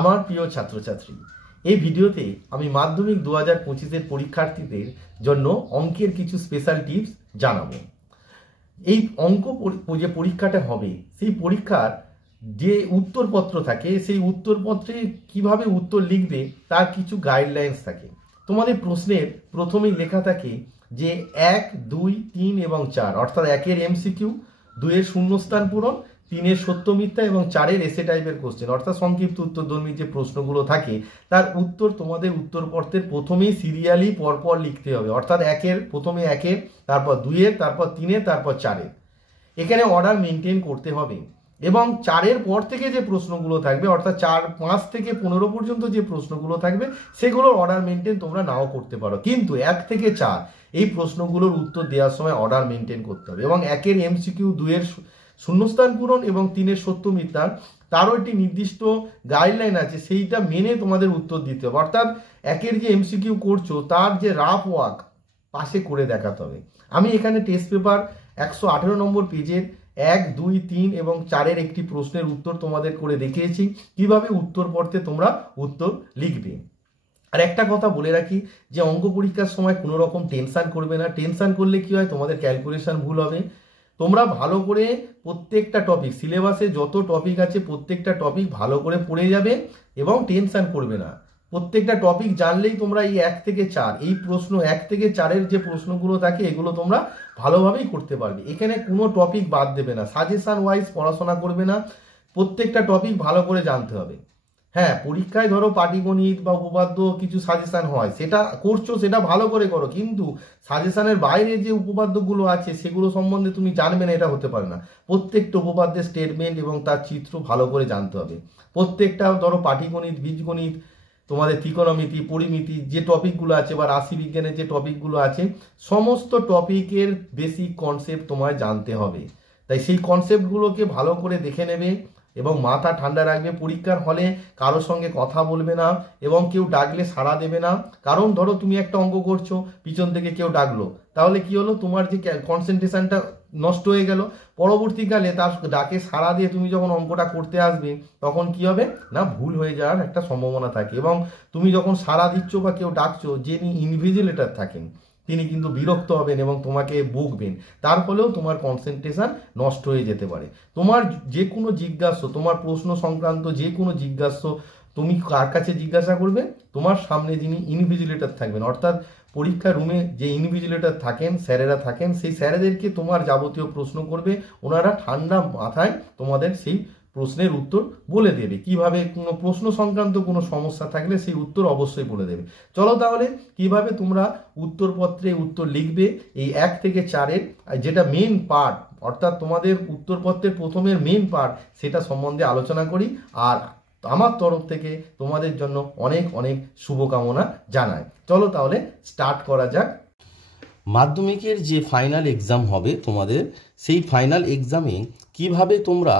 আমার প্রিয় ছাত্রছাত্রী, এই ভিডিওতে আমি মাধ্যমিক 2025-এর পরীক্ষার্থীদের জন্য অঙ্কের কিছু স্পেশাল টিপস জানাবো। এই অঙ্ক যে পরীক্ষাটা হবে, সেই পরীক্ষার যে উত্তরপত্র থাকে, সেই উত্তরপত্রে কিভাবে উত্তর লিখবে তার কিছু গাইডলাইন্স থাকে। তোমাদের প্রশ্নের প্রথমেই লেখা থাকে যে 1, 2, 3 এবং 4, অর্থাৎ 1-এর MCQ, 2-এর শূন্যস্থান পূরণ, 3-এর সত্য মিথ্যা এবং 4-এর এসে টাইপের কোশ্চেন, অর্থাৎ সংক্ষিপ্ত উত্তরধর্মী যে প্রশ্নগুলো থাকে তার উত্তর তোমাদের উত্তরপত্রের প্রথমেই সিরিয়ালি পরপর লিখতে হবে। অর্থাৎ প্রথমে 1-এর, তারপর 2-এর, তারপর 3-এর, তারপর 4-এর। এখানে অর্ডার মেনটেন করতে হবে এবং 4-এর পর থেকে যে প্রশ্নগুলো থাকবে, অর্থাৎ 4, 5 থেকে 15 পর্যন্ত যে প্রশ্নগুলো থাকবে সেগুলোর অর্ডার মেনটেন তোমরা নাও করতে পারো, কিন্তু 1 থেকে 4 এই প্রশ্নগুলোর উত্তর দেওয়ার সময় অর্ডার মেনটেন করতে হবে। এবং 1-এর MCQ, 2-এর শূন্যস্থান পূরণ এবং 3-এর সত্য মিথ্যা, তারও একটি নির্দিষ্ট গাইডলাইন আছে, সেইটা মেনে তোমাদের উত্তর দিতে হবে। অর্থাৎ 1-এর যে MCQ করছো তার যে রাফ ওয়ার্ক পাশে করে দেখাতে হবে। আমি এখানে টেস্ট পেপার 118 নম্বর পেজের 1, 2, 3 এবং 4-এর একটি প্রশ্নের উত্তর তোমাদের করে দেখিয়েছি কিভাবে উত্তরপত্রে তোমরা উত্তর লিখবে। আর একটা কথা বলে রাখি যে অঙ্ক পরীক্ষার সময় কোনো রকম টেনশন করবে না। টেনশন করলে কি হয়, তোমাদের ক্যালকুলেশন ভুল হবে। তোমরা ভালো করে প্রত্যেকটা টপিক, সিলেবাসে যত টপিক আছে প্রত্যেকটা টপিক ভালো করে পড়ে যাবে এবং টেনশন করবে না। প্রত্যেকটা টপিক জানলেই তোমরা এই 1 থেকে 4, এই প্রশ্ন 1 থেকে 4-এর যে প্রশ্নগুলো থাকে এগুলো তোমরা ভালোভাবেই করতে পারবে। এখানে কোনো টপিক বাদ দেবে না, সাজেশন ওয়াইজ পড়াশোনা করবে না, প্রত্যেকটা টপিক ভালো করে জানতে হবে। হ্যাঁ, পরীক্ষায় ধরো পাটিগণিত বা উপপাদ্য কিছু সাজেশন হয়, সেটা করছো, সেটা ভালো করে করো, কিন্তু সাজেশনের বাইরে যে উপপাদ্যগুলো আছে সেগুলো সম্বন্ধে তুমি জানবে না, এটা হতে পারে না। প্রত্যেকটা উপপাদ্যের স্টেটমেন্ট এবং তার চিত্র ভালো করে জানতে হবে। প্রত্যেকটা ধরো পাটিগণিত, বীজগণিত, তোমাদের ত্রিকোণমিতি, পরিমিতি যে টপিকগুলো আছে বা রাশি বিজ্ঞানের যে টপিকগুলো আছে, সমস্ত টপিকের বেসিক কনসেপ্ট তোমায় জানতে হবে। তাই সেই কনসেপ্টগুলোকে ভালো করে দেখে নেবে এবং মাথা ঠান্ডা রাখবে। পরীক্ষার হলে কারোর সঙ্গে কথা বলবে না এবং কেউ ডাকলে সাড়া দেবে না। কারণ ধরো তুমি একটা অঙ্ক করছো, পিছন থেকে কেউ ডাকলো, তাহলে কি হলো, তোমার যে কনসেন্ট্রেশনটা নষ্ট হয়ে গেল। পরবর্তীকালে তার ডাকে সাড়া দিয়ে তুমি যখন অঙ্কটা করতে আসবে তখন কি হবে না, ভুল হয়ে যাওয়ার একটা সম্ভাবনা থাকে। এবং তুমি যখন সাড়া দিচ্ছ বা কেউ ডাকছো, যিনি ইনভিজিলেটর থাকেন তিনি কিন্তু বিরক্ত হবেন এবং তোমাকে বকবেন, তার ফলেও তোমার কনসেন্ট্রেশন নষ্ট হয়ে যেতে পারে। তোমার যে কোনো জিজ্ঞাসা, তোমার প্রশ্ন সংক্রান্ত যে কোনো জিজ্ঞাসা তুমি কার কাছে জিজ্ঞাসা করবে, তোমার সামনে যিনি ইনভিজিলেটর থাকবেন, অর্থাৎ পরীক্ষা রুমে যে ইনভিজিলেটর থাকেন, স্যারেরা থাকেন, সেই স্যারেদেরকে তোমার যাবতীয় প্রশ্ন করবে। ওনারা ঠান্ডা মাথায় তোমাদের সেই প্রশ্নের উত্তর বলে দেবে। কিভাবে কোনো প্রশ্ন সংক্রান্ত কোনো সমস্যা থাকলে সেই উত্তর অবশ্যই বলে দেবে। চলো তাহলে কিভাবে তোমরা উত্তরপত্রে উত্তর লিখবে এই 1 থেকে 4-এর যেটা মেন পার্ট, অর্থাৎ তোমাদের উত্তরপত্রের প্রথমের মেন পার্ট, সেটা সম্বন্ধে আলোচনা করি। আর আমার তরফ থেকে তোমাদের জন্য অনেক অনেক শুভকামনা জানাই। চলো তাহলে স্টার্ট করা যাক। মাধ্যমিকের যে ফাইনাল এক্সাম হবে তোমাদের, সেই ফাইনাল এক্সামে কিভাবে তোমরা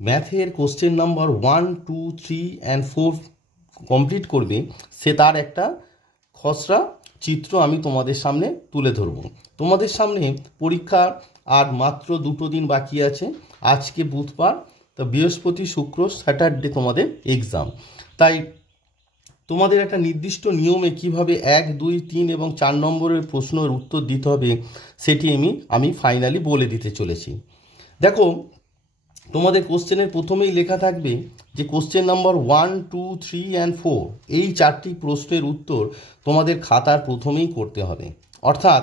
ম্যাথের কোশ্চেন নাম্বার 1, 2, 3 and 4 কমপ্লিট করবে, সে তার একটা খসড়া চিত্র আমি তোমাদের সামনে তুলে ধরব। তোমাদের সামনে পরীক্ষা আর মাত্র 2 দিন বাকি আছে। আজকে বুধবার, তো বৃহস্পতি, শুক্র, স্যাটারডে তোমাদের এক্সাম। তাই তোমাদের একটা নির্দিষ্ট নিয়মে কিভাবে 1, 2, 3 এবং 4 নম্বরের প্রশ্নের উত্তর দিতে হবে সেটি আমি ফাইনালি বলে দিতে চলেছি। দেখো, তোমাদের কোশ্চেনের প্রথমেই লেখা থাকবে যে কোশ্চেন নাম্বার 1, 2, 3 and 4, এই 4টি প্রশ্নের উত্তর তোমাদের খাতার প্রথমেই করতে হবে। অর্থাৎ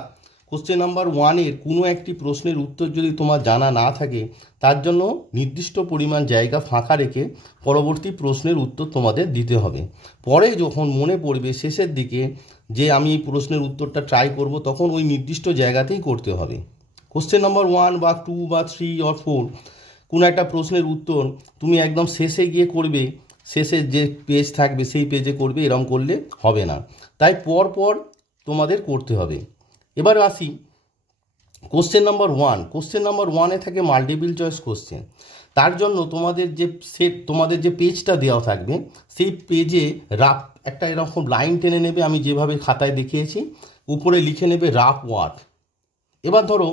কোশ্চেন নাম্বার 1-এর কোনো একটি প্রশ্নের উত্তর যদি তোমার জানা না থাকে, তার জন্য নির্দিষ্ট পরিমাণ জায়গা ফাঁকা রেখে পরবর্তী প্রশ্নের উত্তর তোমাদের দিতে হবে। পরে যখন মনে পড়বে শেষের দিকে যে আমি এই প্রশ্নের উত্তরটা ট্রাই করব, তখন ওই নির্দিষ্ট জায়গাতেই করতে হবে। কোশ্চেন নাম্বার 1 বা 2 বা 3 or 4 কোনো একটা প্রশ্নের উত্তর তুমি একদম শেষে গিয়ে করবে, শেষে যে পেজ থাকবে সেই পেজে করবে, এরকম করলে হবে না। তাই পর তোমাদের করতে হবে। এবার আসি কোশ্চেন নাম্বার 1। কোশ্চেন নাম্বার 1-এ থাকে মাল্টিপল চয়েস কোশ্চেন। তার জন্য তোমাদের যে পেজটা দেওয়া থাকবে, সেই পেজে রাফ একটা এরকম লাইন টেনে নেবে, আমি যেভাবে খাতায় দেখিয়েছি, উপরে লিখে নেবে রাফ ওয়ার্ক। এবার ধরো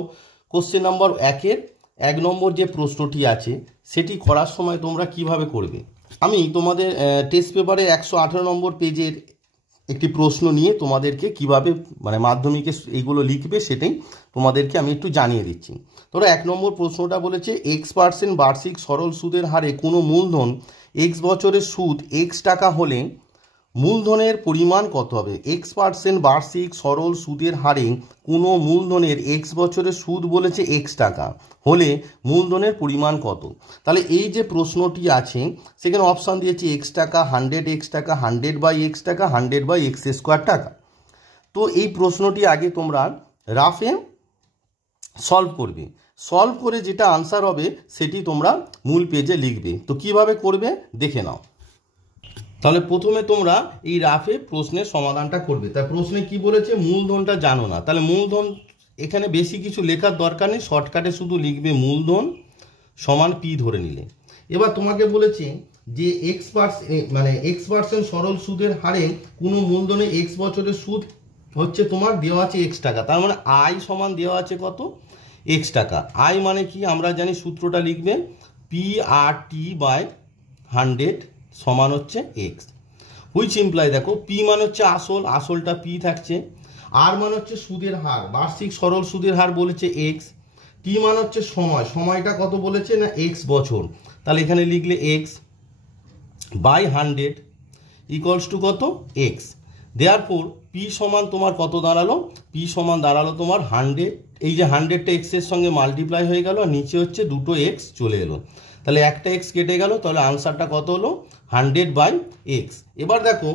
কোশ্চেন নাম্বার 1-এর 1 নম্বর যে প্রশ্নটি আছে সেটি করার সময় তোমরা কিভাবে করবে আমি তোমাদের টেস্ট পেপারে 118 নম্বর পেজের একটি প্রশ্ন নিয়ে তোমাদেরকে কিভাবে মানে মাধ্যমিকে এইগুলো লিখবে সেটাই তোমাদেরকে আমি একটু জানিয়ে দিচ্ছি। ধরো 1 নম্বর প্রশ্নটা বলেছে X% বার্ষিক সরল সুদের হারে কোনো মূলধন X বছরের সুদ X টাকা হলে মূলধনের পরিমাণ কত হবে। X% বার্ষিক সরল সুদের হারে কোনো মূলধনের X বছরের সুদ বলেছে X টাকা হলে মূলধনের পরিমাণ কত। তাহলে এই যে প্রশ্নটি আছে সেখানে অপশান দিয়েছে X টাকা, 100X টাকা, 100/X টাকা, 100/X² টাকা। তো এই প্রশ্নটি আগে তোমরা রাফে সলভ করবে, সলভ করে যেটা আনসার হবে সেটি তোমরা মূল পেজে লিখবে। তো কিভাবে করবে দেখে নাও। তাহলে প্রথমে তোমরা এই রাফে প্রশ্নের সমাধানটা করবে। তাই প্রশ্নে কি বলেছে, মূলধনটা জানো না, তাহলে মূলধন এখানে বেশি কিছু লেখার দরকার নেই, শর্টকাটে শুধু লিখবে মূলধন সমান পি ধরে নিলে। এবার তোমাকে বলেছে যে X% সরল সুদের হারে কোনো মূলধনে X বছরের সুদ হচ্ছে তোমার দেওয়া আছে X টাকা, তার মানে আই সমান দেওয়া আছে কত, X টাকা। আই মানে কি আমরা জানি, সূত্রটা লিখবে PRT/100 সমান হচ্ছে X, হুইচ ইমপ্লাই দেখো পি মানে হচ্ছে আসল, আসলটা পি থাকছে, আর মানে হচ্ছে সুদের হার, বার্ষিক সরল সুদের হার বলেছে X, টি মানে হচ্ছে সময়, সময়টা কত বলেছে না X বছর, তাহলে এখানে লিখলে X/100 ইকুয়ালস টু কত X। দেয়ারফর পি সমান তোমার কত দাঁড়ালো, পি সমান দাঁড়ালো তোমার 100, এই যে 100টা X এর সঙ্গে মাল্টিপ্লাই হয়ে গেল, আর নিচে হচ্ছে দুটো X চলে এলো, তাহলে একটা X কেটে গেল, তাহলে আনসারটা কত হলো 100/X। এবার দেখো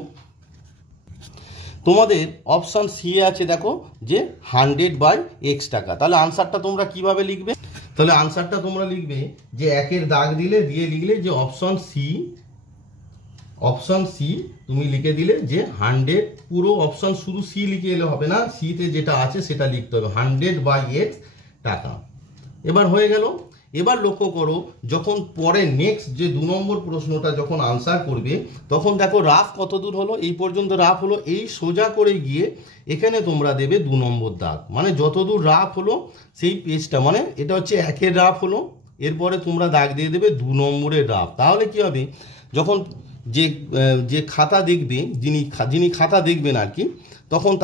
তোমাদের অপশান সি আছে, দেখো যে 100/X টাকা, তাহলে আনসারটা তোমরা কিভাবে লিখবে, তাহলে আনসারটা তোমরা লিখবে যে একের দাগ দিয়ে লিখলে যে অপশান সি তুমি লিখে দিলে যে 100, পুরো অপশান শুধু সি লিখে এলে হবে না, সিতে যেটা আছে সেটা লিখতে হবে 100/X টাকা। এবার হয়ে গেল। এবার লক্ষ্য করো যখন পরে নেক্সট যে 2 নম্বর প্রশ্নটা যখন আনসার করবে তখন দেখো রাফ কত দূর হলো, এই পর্যন্ত রাফ হলো, এই সোজা করে গিয়ে এখানে তোমরা দেবে 2 নম্বর দাগ, মানে যতদূর রাফ হলো সেই পেজটা, মানে এটা হচ্ছে 1-এর রাফ হলো, এরপরে তোমরা দাগ দিয়ে দেবে 2 নম্বরের রাফ। তাহলে কি হবে, যখন যে খাতা দেখবে, যিনি খাতা দেখবেন আর কি, তখন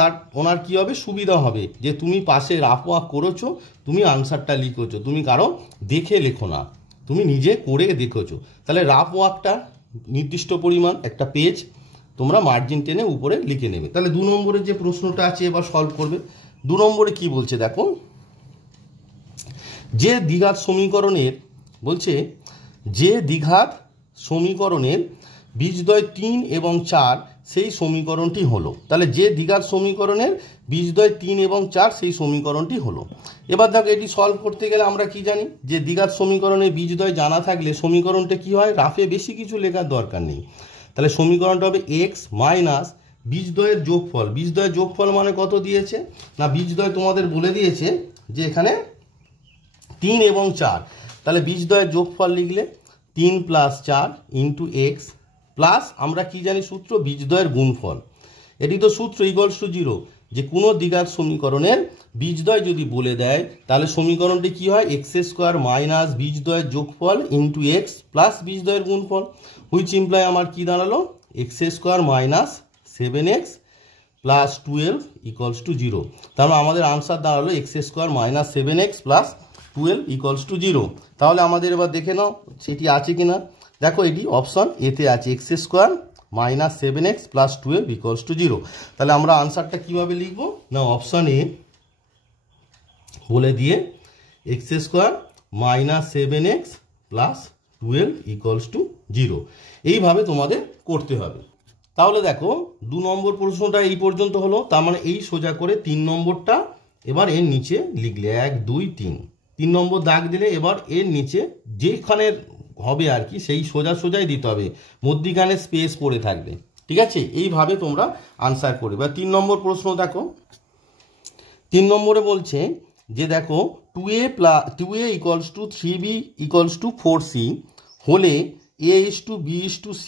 ওনার কি হবে, সুবিধা হবে যে তুমি পাশে রাফ ওয়ার্ক করেছো, তুমি আনসারটা লিখেছো, তুমি কারো দেখে লেখো না, তুমি নিজে করে দেখেছো। তাহলে রাফ ওয়ার্কটা নির্দিষ্ট পরিমাণ একটা পেজ তোমরা মার্জিন টেনে উপরে লিখে নেবে। তাহলে 2 নম্বরের যে প্রশ্নটা আছে এবার সলভ করবে। 2 নম্বরে কি বলছে দেখো, যে দ্বিঘাত সমীকরণের বীজদ্বয় 3 এবং 4 সেই সমীকরণটি হলো। তাহলে যে দ্বিঘাত সমীকরণের বীজদ্বয় 3 এবং 4 সেই সমীকরণটি হলো। এবার দেখো এটি সলভ করতে গেলে আমরা কি জানি, যে দ্বিঘাত সমীকরণের বীজদ্বয় জানা থাকলে সমীকরণটা কি হয়, রাফে বেশি কিছু লেখার দরকার নেই। তাহলে সমীকরণটা হবে X মাইনাস বীজদ্বয়ের যোগফল। বীজদ্বয়ের যোগফল মানে কত দিয়েছে না, বীজদ্বয় তোমাদের বলে দিয়েছে যে এখানে 3 এবং 4, তাহলে বীজদ্বয়ের যোগফল লিখলে 3 + 4 × X প্লাস আমরা কি জানি সূত্র, বীজদ্বয়ের গুণফল, এটি তো সূত্র ইকুয়ালস টু 0, যে কোনো দ্বিঘাত সমীকরণের বীজদ্বয় যদি বলে দেয় তাহলে সমীকরণটি কি হয়, x² মাইনাস বীজদ্বয়ের যোগফল × X প্লাস বীজদ্বয়ের গুণফল, হুইচ ইমপ্লাই আমার কি দাঁড়ালো x² minus 7x plus 12 equals to 0। তাহলে আমাদের আনসার দাঁড়ালো x² minus 7x plus 12 equals to 0। তাহলে আমাদের এবার দেখে নাও সেটি আছে কিনা, দেখো এটি অপশান এতে আছে x² minus 7x plus 12 equals to 0। তাহলে আমরা আনসারটা কিভাবে লিখব না, অপশান এ বলে দিয়ে x² minus 7x plus 12 equals to 0, এইভাবে তোমাদের করতে হবে। তাহলে দেখো 2 নম্বর প্রশ্নটা এই পর্যন্ত হলো, তার মানে এই সোজা করে 3 নম্বরটা এবার এর নিচে লিখলে 1 2 3 নম্বর দাগ দিলে এবার এর নিচে যেখানে হবে আর কি সেই সোজাই দিতে হবে, মধ্যিখানে স্পেস পড়ে থাকবে, ঠিক আছে, এইভাবে তোমরা আনসার করবে। বা 3 নম্বর প্রশ্ন দেখো, 3 নম্বরে বলছে যে দেখো 2a equals to 3b equals to 4c হলে a/b/c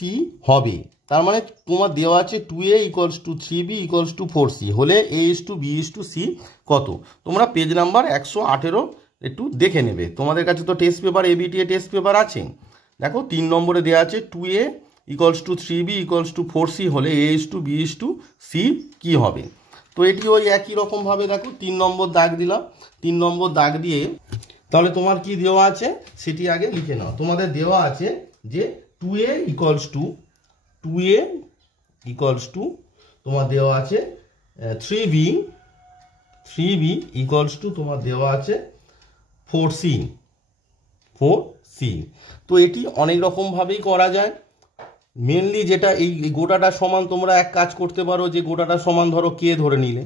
হবে। তার মানে তোমার দেওয়া আছে 2a equals to 3b equals to 4c হলে a/b/c কত। তোমরা পেজ নাম্বার 118 একটু দেখে নেবে, তোমাদের কাছে তো test paper ABTA test paper আছে, দেখো 3 নম্বরে দেওয়া আছে 2a equals to 3b equals to 4c হলে a is to b is to c কী হবে। তো এটি ওই একই রকমভাবে দেখো 3 নম্বর দাগ দিলাম। 3 নম্বর দাগ দিয়ে তাহলে তোমার কি দেওয়া আছে সেটি আগে লিখে নাও। তোমাদের দেওয়া আছে যে 2a ইকুয়ালস টু তোমার দেওয়া আছে 3b ইকুয়ালস টু তোমার দেওয়া আছে 4c। তো এটি অনেক রকমভাবেই করা যায়। মেনলি যেটা এই গোটাটা সমান তোমরা এক কাজ করতে পারো যে গোটাটা সমান ধরো কে ধরে নিলে,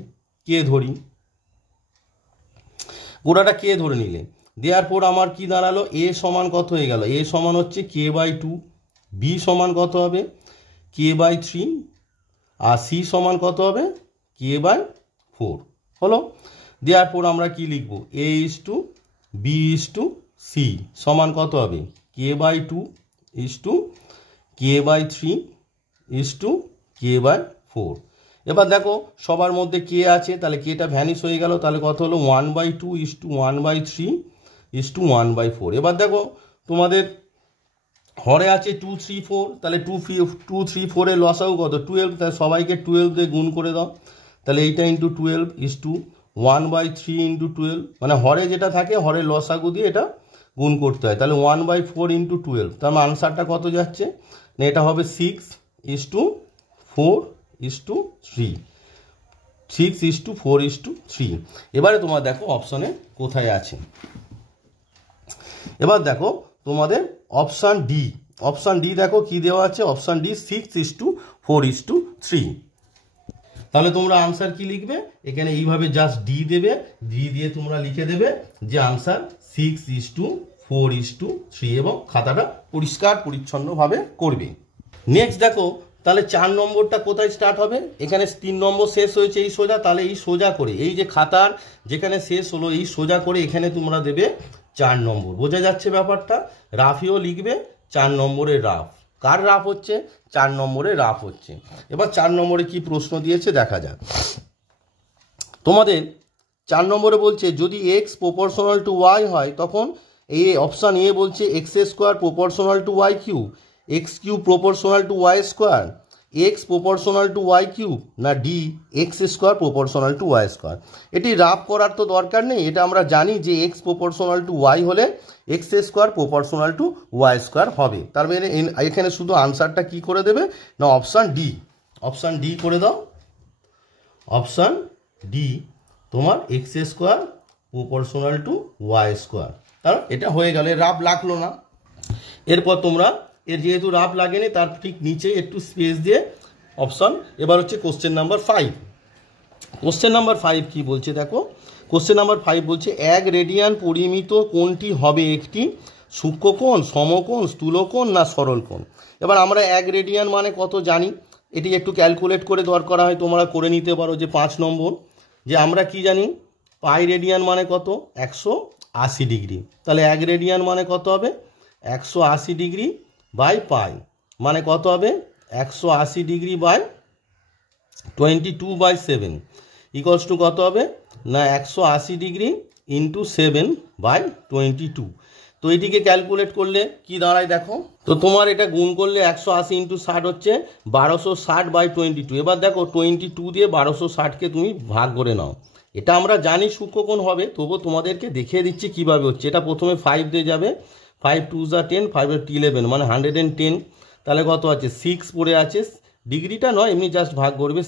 গোটাটা কে ধরে নিলে দেওয়ার পর আমার কি দাঁড়ালো এ সমান কত হয়ে গেল, এ সমান হচ্ছে k/2, বি সমান কত হবে k/3 আর সি সমান কত হবে k/4 হলো। দেওয়ার পর আমরা কি লিখবো a is to B is to C সমান কত হবে k/2 is to k/3 is to k/4। এবার দেখো সবার মধ্যে কে আছে তাহলে কেটা ভ্যানিশ হয়ে গেল, তাহলে কত হলো 1/2 ইস টু 1/3 ইস টু 1/4। এবার দেখো তোমাদের হরে আছে 2 3 4, তাহলে 2 3 4 এর লসাগু কত 12, তাহলে সবাইকে 12 দিয়ে গুণ করে দাও, তাহলে এইটা ইন্টু 12 ইস টু 1/3 ইন্টু 12, মানে হরে যেটা থাকে হরের লসাগু দিয়ে এটা গুণ করতে হয়, তাহলে 1/4 ইন্টু 12, তার মানে আনসারটা কত যাচ্ছে না এটা হবে 6 is to 4 is to 3, 6 is to 4 is to 3। এবারে তোমার দেখো অপশানে কোথায় আছে, এবার দেখো তোমাদের অপশান ডি দেখো কি দেওয়া আছে, option D 6 is to 4 is to 3। তাহলে তোমরা আনসার কি লিখবে এখানে এইভাবে জাস্ট ডি দেবে, ডি দিয়ে তোমরা লিখে দেবে যে answer 6 is to 4 is to 3 এবং খাতাটা পরিষ্কার পরিচ্ছন্নভাবে করবে। নেক্সট দেখো তাহলে 4 নম্বরটা কোথায় স্টার্ট হবে, এখানে 3 নম্বর শেষ হয়েছে এই সোজা, তাহলে এই সোজা করে এই যে খাতার যেখানে শেষ হলো এই সোজা করে এখানে তোমরা দেবে 4 নম্বর। বোঝা যাচ্ছে ব্যাপারটা, রাফিও লিখবে 4 নম্বরের রাফ, কার রাফ হচ্ছে 4 নম্বরের রাফ হচ্ছে। এবার 4 নম্বরে কি প্রশ্ন দিয়েছে দেখা যাক। তোমাদের 4 নম্বরে বলছে যদি এক্স প্রপোর্শনাল টু ওয়াই হয় তখন এই অপশান এ বলছে x square proportional to y cube, x cube proportional to Y square, x proportional to y cube, না D x square proportional to Y square. এটি রাফ করার তো দরকার নেই, এটা আমরা জানি যে এক্স প্রপোর্শনাল টু ওয়াই হলে x square proportional to Y square হবে। তার মানে এখানে শুধু আনসারটা কি করে দেবে না অপশান ডি করে দাও, অপশান ডি তোমার X square proportional to Y square. তার এটা হয়ে গেল, রাফ লাগলো না। এরপর তোমরা এর যেহেতু রাফ লাগেনি তার ঠিক নিচে একটু স্পেস দিয়ে অপশান। এবার হচ্ছে কোশ্চেন নাম্বার 5। কোশ্চেন নাম্বার 5 কি বলছে দেখো, কোশ্চেন নাম্বার 5 বলছে 1 রেডিয়ান পরিমিত কোণটি হবে একটি সূক্ষ্মকোণ, সমকোণ, স্থূলকোণ না সরলকোণ। এবার আমরা 1 রেডিয়ান মানে কত জানি, এটি একটু ক্যালকুলেট করে দরকার হয় তোমরা করে নিতে পারো যে 5 নম্বর, যে আমরা কি জানি পাই রেডিয়ান মানে কত 180 ডিগ্রি, তাহলে 1 রেডিয়ান মানে কত হবে 180 ডিগ্রি বাই পাই মানে কত হবে 180 ডিগ্রি বাই 22/7 ইকুয়ালস টু কত হবে না 180 ডিগ্রি ইন্টু 7 বাই 22। তো এটিকে ক্যালকুলেট করলে কি দাঁড়ায় দেখো, তো তোমার এটা গুণ করলে 180 ইন্টু 60 হচ্ছে 1260 বাই 22। এবার দেখো 22 দিয়ে 1260কে তুমি ভাগ করে নাও, এটা আমরা জানি সূক্ষ্মকোণ হবে, তবু তোমাদেরকে দেখিয়ে দিচ্ছি কীভাবে হচ্ছে। এটা প্রথমে 5 দিয়ে যাবে, 5 2 যা 10, 5 11 মানে 110, তাহলে কত আছে 6 পড়ে আছে, ডিগ্রিটা নয় এমনি জাস্ট ভাগ করবে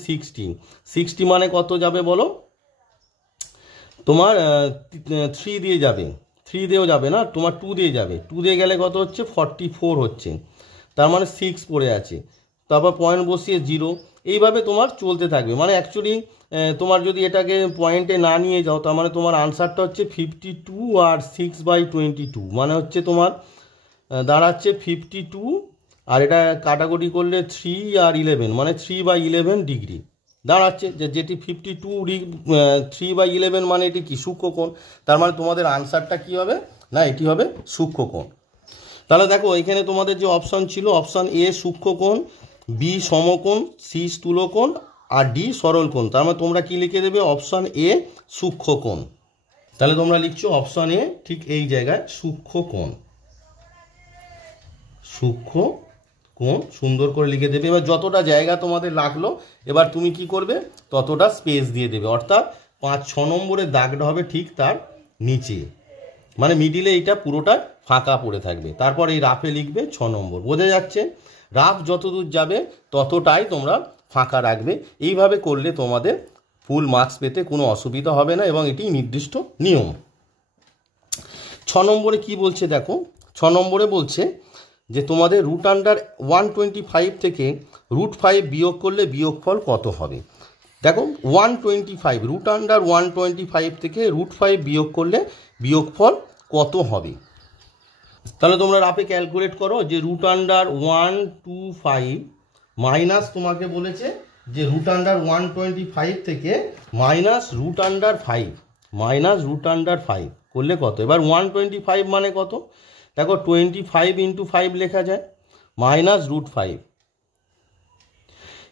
60 মানে কত যাবে বলো, তোমার 3 দিয়ে যাবে, 3 দিয়েও যাবে না, তোমার 2 দিয়ে যাবে, 2 দিয়ে গেলে কত হচ্ছে 44 হচ্ছে, তার মানে 6 পড়ে আছে, তারপর পয়েন্ট বসিয়ে 0, এইভাবে তোমার চলতে থাকবে। মানে অ্যাকচুয়ালি তোমার যদি এটাকে পয়েন্টে না নিয়ে যাও তার মানে তোমার আনসারটা হচ্ছে 52 আর 6/22 মানে হচ্ছে তোমার দাঁড়াচ্ছে 52, আর এটা কাটাকুটি করলে 3 আর 11 মানে 3/11 ডিগ্রি দাঁড়াচ্ছে, যেটি 52 3/11 মানে এটি কি সূক্ষ্মকোণ, তার মানে তোমাদের আনসারটা কি হবে না এটি হবে সূক্ষ্মকোণ। তাহলে দেখো এখানে তোমাদের যে অপশান ছিল, অপশান এ সূক্ষ্মকোণ, বি সমকোণ, সি স্থূলকোণ আর ডি সরলকোণ, তার মানে তোমরা কি লিখে দেবে অপশান এ সূক্ষ্মকোণ। তাহলে তোমরা লিখছো অপশান এ ঠিক এই জায়গায় সূক্ষ্মকোণ। সূক্ষ্ম কোণ সুন্দর করে লিখে দেবে। এবার যতটা জায়গা তোমাদের লাগলো এবার তুমি কি করবে, ততটা স্পেস দিয়ে দেবে, অর্থাৎ 5-6 নম্বরের দাগটা হবে ঠিক তার নিচে, মানে মিডিলে এইটা পুরোটা ফাঁকা পড়ে থাকবে। তারপর এই রাফে লিখবে 6 নম্বর। বোঝা যাচ্ছে? রাফ যতদূর যাবে ততটাই তোমরা ফাঁকা রাখবে। এইভাবে করলে তোমাদের ফুল মার্কস পেতে কোনো অসুবিধা হবে না এবং এটি নির্দিষ্ট নিয়ম। 6 নম্বরে কি বলছে দেখো, 6 নম্বরে বলছে যে তোমাদের রুট আন্ডার 125 থেকে √5 বিয়োগ করলে বিয়োগফল কত হবে। দেখো 125, রুট আন্ডার 125 থেকে √5 বিয়োগ করলে বিয়োগফল কত হবে। তাহলে তোমরা রাফে ক্যালকুলেট করো যে রুট আন্ডার 125 মাইনাস তোমাকে বলেছে যে রুট আন্ডার 125 থেকে মাইনাস √ 5 করলে কত। এবার 125 মানে কত, দেখো 25 × 5 লেখা যায়, মাইনাস √5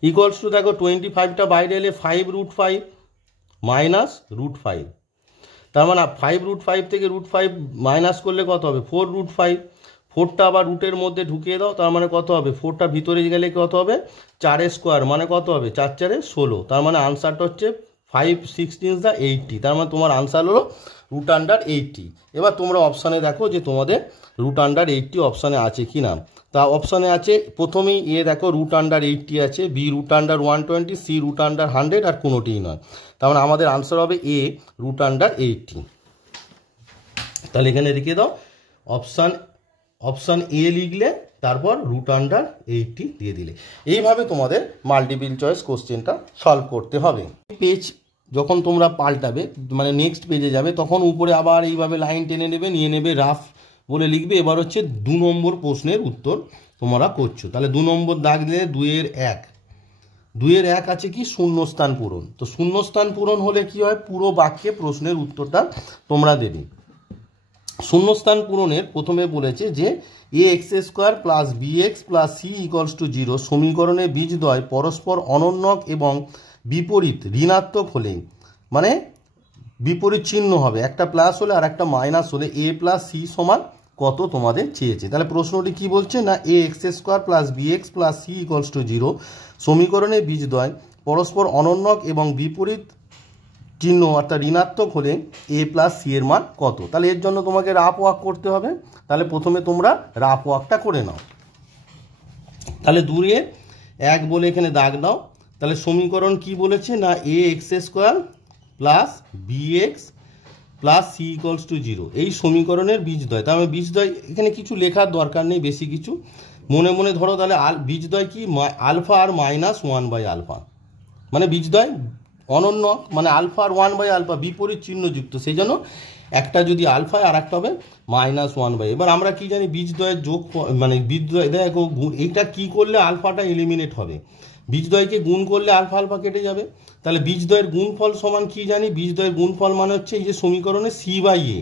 ইকুয়ালস টু, দেখো 25টা বাইরে এলে 5 √ 5 মাইনাস √5, তার মানে 5 √ 5 থেকে √5 মাইনাস করলে কত হবে 4 √5। 4টা আবার রুটের মধ্যে ঢুকিয়ে দাও, তার মানে কত হবে, 4টা ভিতরে গেলে কত হবে 4² মানে কত হবে 4×4 = 16, তার মানে আনসারটা হচ্ছে 5 16 80, তার মানে তোমার আনসার হলো √ 80। এবার তোমরা অপশানে দেখো যে তোমাদের √ 80 অপশানে আছে কি না। তা অপশানে আছে প্রথমেই দেখো √ 80 আছে, বি √ 120, সি √ 100 আর কোনোটিই নয়, তার মানে আমাদের আনসার হবে এ √ 80। তাহলে এখানে লিখে দাও অপশান এ লিখলে তারপর √ 80 দিয়ে দিলে। এইভাবে তোমাদের মাল্টিপল চয়েস কোশ্চেনটা সলভ করতে হবে। পেজ যখন তোমরা পাল্টাবে মানে নেক্সট পেজে যাবে তখন উপরে আবার এইভাবে লাইন টেনে নেবে, নিয়ে নেবে রাফ বলে লিখবে। এবার হচ্ছে 2 নম্বর প্রশ্নের উত্তর তোমরা করছো। তাহলে 2 নম্বর দাগ দিলে 2-এর 1 আছে কি শূন্যস্থান পূরণ। তো শূন্যস্থান পূরণ হলে কি হয়, পুরো বাক্যে প্রশ্নের উত্তরটা তোমরা দেবে। শূন্যস্থান পূরণের প্রথমে বলেছে যে ax² + bx + c = 0 সমীকরণে বীজদ্বয় পরস্পর অনন্যক এবং বিপরীত ঋণাত্মক হলে, মানে বিপরীত চিহ্ন হবে, একটা প্লাস হলে আর একটা মাইনাস হলে a + c সমান কত তোমাদের চেয়েছে। তাহলে প্রশ্নটি কি বলছে না, ax² + bx + c = 0 সমীকরণে বীজদ্বয় পরস্পর অনন্যক এবং বিপরীত চিহ্ন অর্থাৎ ঋণাত্মক হলে a + c এর মান কত। তাহলে এর জন্য তোমাকে রাফ ওয়ার্ক করতে হবে। তাহলে প্রথমে তোমরা রাফ ওয়ার্কটা করে নাও। তাহলে 2-এর 1 বলে এখানে দাগ দাও। তাহলে সমীকরণ কি বলেছে না, ax² + bx + c = 0 এই সমীকরণের বীজদ্বয়। তার মানে বীজদ্বয় এখানে কিছু লেখার দরকার নেই, বেশি কিছু মনে মনে ধরো। তাহলে বীজদ্বয় কি, আলফা আর -1/α, মানে বীজদ্বয় অনন্য, মানে আলফা আর 1/α বিপরীত চিহ্নযুক্ত, সেই জন্য একটা যদি আলফা আর একটা হবে -1/। এবার আমরা কি জানি বীজদ্বয়ের যোগ, মানে বীজদ্বয় দেখো এইটা কি করলে আলফাটা এলিমিনেট হবে, বীজদ্বয়কে গুণ করলে আলফা আলফা কেটে যাবে। তাহলে বীজদ্বয়ের গুণফল সমান কি জানি, বীজদ্বয়ের গুণফল মানে হচ্ছে এই যে সমীকরণে c/a,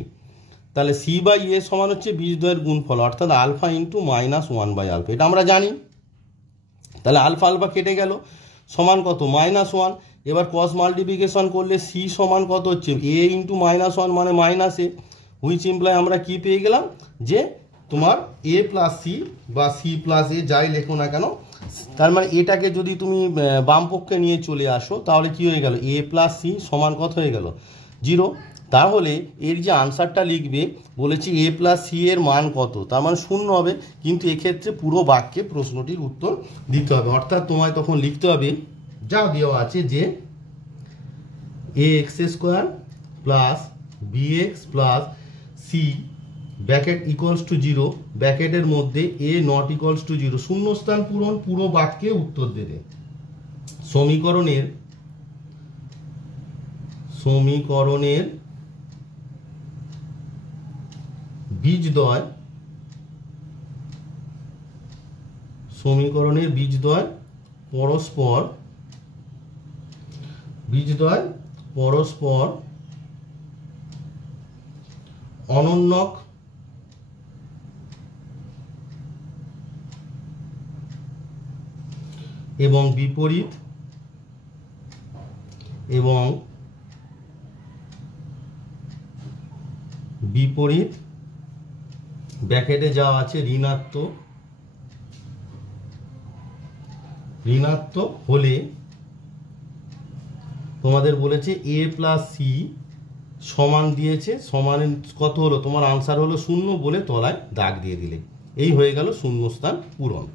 তাহলে c/a সমান হচ্ছে বীজদ্বয়ের গুণফল অর্থাৎ আলফা × -1/α, এটা আমরা জানি। তাহলে আলফা আলফা কেটে গেল সমান কত -1। এবার ক্রস মাল্টিপ্লিকেশন করলে c সমান কত হচ্ছে a × -1 মানে -a, হুইচ ইমপ্লাই আমরা কি পেয়ে গেলাম যে তোমার a + c বা c + a যাই লেখো না কেন, তার মানে এটাকে যদি তুমি বাম পক্ষে নিয়ে চলে আসো তাহলে কি হয়ে গেল a + c সমান কত হয়ে গেল 0। তাহলে এর যে আনসারটা লিখবে বলেছি a + c এর মান কত, তার মানে 0 হবে। কিন্তু এক্ষেত্রে পুরো বাক্যে প্রশ্নটির উত্তর দিতে হবে, অর্থাৎ তোমায় তখন লিখতে হবে যা দেওয়া আছে যে ax² + bx + c ব্র্যাকেট = 0, ব্র্যাকেটের মধ্যে a ≠ 0 শূন্যস্থান পূরণ, পুরো বাক্যে উত্তর দেবে। সমীকরণের বীজদ্বয় পরস্পর অনন্যক এবং বিপরীত ব্র্যাকেটে যাওয়া আছে ঋণাত্মক ঋণাত্মক হলে তোমাদের বলেছে এ প্লাস সি সমান দিয়েছে, সমান কত হলো, তোমার আনসার হলো 0 বলে তলায় দাগ দিয়ে দিলে, এই হয়ে গেল শূন্যস্থান পূরণ।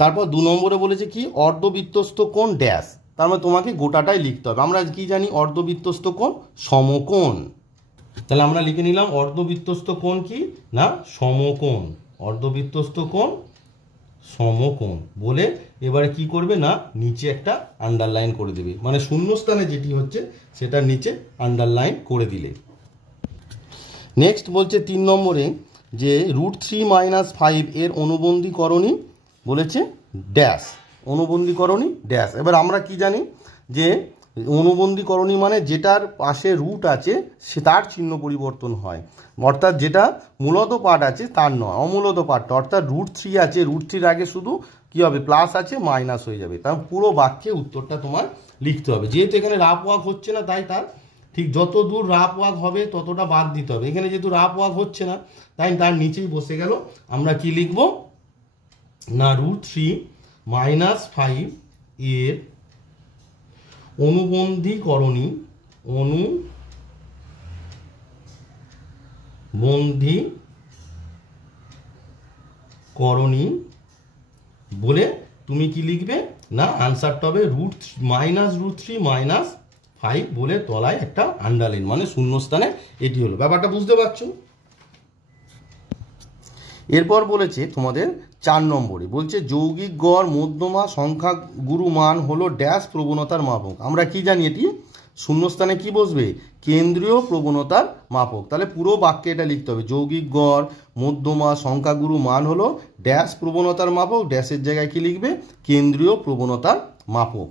তারপর 2 নম্বরে বলেছে কি, অর্ধবৃত্তস্থ কোণ ড্যাশ, তার মানে তোমাকে গোটাটাই লিখতে হবে। আমরা কি জানি অর্ধবৃত্তস্থ কোণ সমকোণ, তাহলে আমরা লিখে নিলাম অর্ধবৃত্তস্থ কোণ কি না সমকোণ, অর্ধবৃত্তস্থ কোণ সমকোণ বলে এবারে কি করবে না নিচে একটা আন্ডারলাইন করে দেবে, মানে শূন্যস্থানে যেটি হচ্ছে সেটার নিচে আন্ডারলাইন করে দিলে। নেক্সট বলছে 3 নম্বরে যে √3 - 5 এর অনুবন্ধীকরণী বলেছে ড্যাশ, অনুবন্ধীকরণী ড্যাশ। এবার আমরা কি জানি যে অনুবন্ধীকরণী মানে যেটার পাশে রুট আছে সে তার চিহ্ন পরিবর্তন হয়, অর্থাৎ যেটা মূলত পাঠ আছে তার নয়, অমূলত পাঠটা, অর্থাৎ √3 আছে, √3 আগে শুধু কি হবে প্লাস আছে মাইনাস হয়ে যাবে, তার পুরো বাক্যে উত্তরটা তোমার লিখতে হবে। যেহেতু এখানে রাফ ওয়ার্ক হচ্ছে না তাই তার ঠিক যত দূর রাফ ওয়ার্ক হবে ততটা বাদ দিতে হবে, এখানে যেহেতু রাফ ওয়ার্ক হচ্ছে না তাই তার নিচেই বসে গেল। আমরা কি লিখব না √3 - 5 এর অনুবন্ধীকরণী বলে তুমি কি লিখবে না আনসারটা হবে -√3 - 5 বলে তলায় একটা আন্ডারলাইন, মানে শূন্যস্থানে এটি হলো। ব্যাপারটা বুঝতে পারছো? এরপর বলেছে তোমাদের 4 নম্বরে বলছে যৌগিক গড় মধ্যমা সংখ্যাগুরু মান হলো ড্যাশ প্রবণতার মাপক। আমরা কি জানি এটি শূন্যস্থানে কি বসবে কেন্দ্রীয় প্রবণতার মাপক, তাহলে পুরো বাক্যে এটা লিখতে হবে যৌগিক গড় মধ্যমা সংখ্যাগুরু মান হলো ড্যাশ প্রবণতার মাপক, ড্যাশের জায়গায় কি লিখবে কেন্দ্রীয় প্রবণতার মাপক।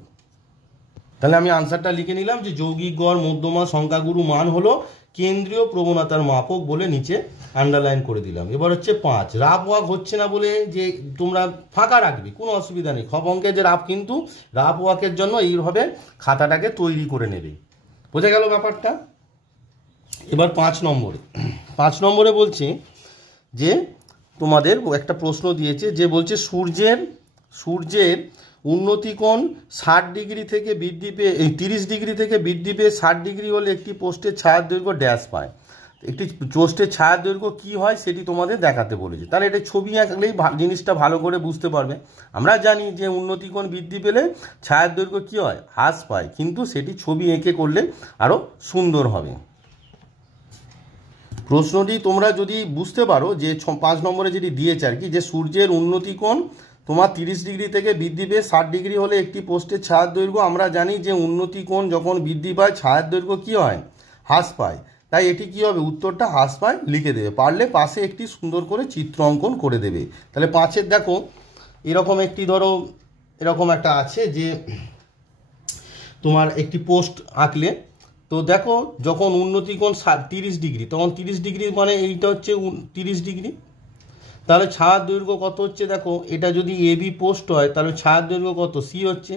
তাহলে আমি আনসারটা লিখে নিলাম যে যৌগিক গড় মধ্যমা সংখ্যাগুরু মান হলো কেন্দ্রীয় প্রবণতার মাপক বলে নিচে আন্ডারলাইন করে দিলাম। এবার হচ্ছে 5, রাফ ওয়ার্ক হচ্ছে না বলে যে তোমরা ফাঁকা রাখবে কোনো অসুবিধা নেই, খপ অঙ্কের যে রাফ কিন্তু রাফ ওয়ার্কের জন্য এইভাবে খাতাটাকে তৈরি করে নেবে, বোঝা গেল ব্যাপারটা। এবার 5 নম্বরে বলছে যে তোমাদের একটা প্রশ্ন দিয়েছে যে বলছে সূর্যের উন্নতি কোণ 60 ডিগ্রি থেকে বৃদ্ধি পেয়ে 30 ডিগ্রি থেকে বৃদ্ধি পেয়ে 60 ডিগ্রি হলে একটি পোস্টের ছায়ার দৈর্ঘ্য ড্যাশ পায়। একটি পোস্টের ছায়ার দৈর্ঘ্য কী হয় সেটি তোমাদের দেখাতে বলেছে, তাহলে এটা ছবি আঁকলেই জিনিসটা ভালো করে বুঝতে পারবে। আমরা জানি যে উন্নতি কোণ বৃদ্ধি পেলে ছায়ার দৈর্ঘ্য কী হয় হ্রাস পায়, কিন্তু সেটি ছবি এঁকে করলে আরও সুন্দর হবে। প্রশ্নটি তোমরা যদি বুঝতে পারো যে 5 নম্বরে যেটি দিয়েছে আর কি, যে সূর্যের উন্নতি কোণ তোমার 30 ডিগ্রি থেকে বৃদ্ধি পেয়ে 60 ডিগ্রি হলে একটি পোস্টের ছায়ার দৈর্ঘ্য, আমরা জানি যে উন্নতি কোণ যখন বৃদ্ধি পায় ছায়ার দৈর্ঘ্য কী হয় হ্রাস পায়, তাই এটি কী হবে উত্তরটা হ্রাস পায় লিখে দেবে, পারলে পাশে একটি সুন্দর করে চিত্র অঙ্কন করে দেবে। তাহলে 5-এর দেখো এরকম একটি ধরো এরকম একটা আছে যে তোমার একটি পোস্ট আঁকলে, তো দেখো যখন উন্নতি কোণ 30 ডিগ্রি তখন 30 ডিগ্রি মানে এইটা হচ্ছে 30 ডিগ্রি, তাহলে ছায়ার দৈর্ঘ্য কত হচ্ছে দেখো, এটা যদি এবি পোস্ট হয় তাহলে ছায়ার দৈর্ঘ্য কত সি হচ্ছে।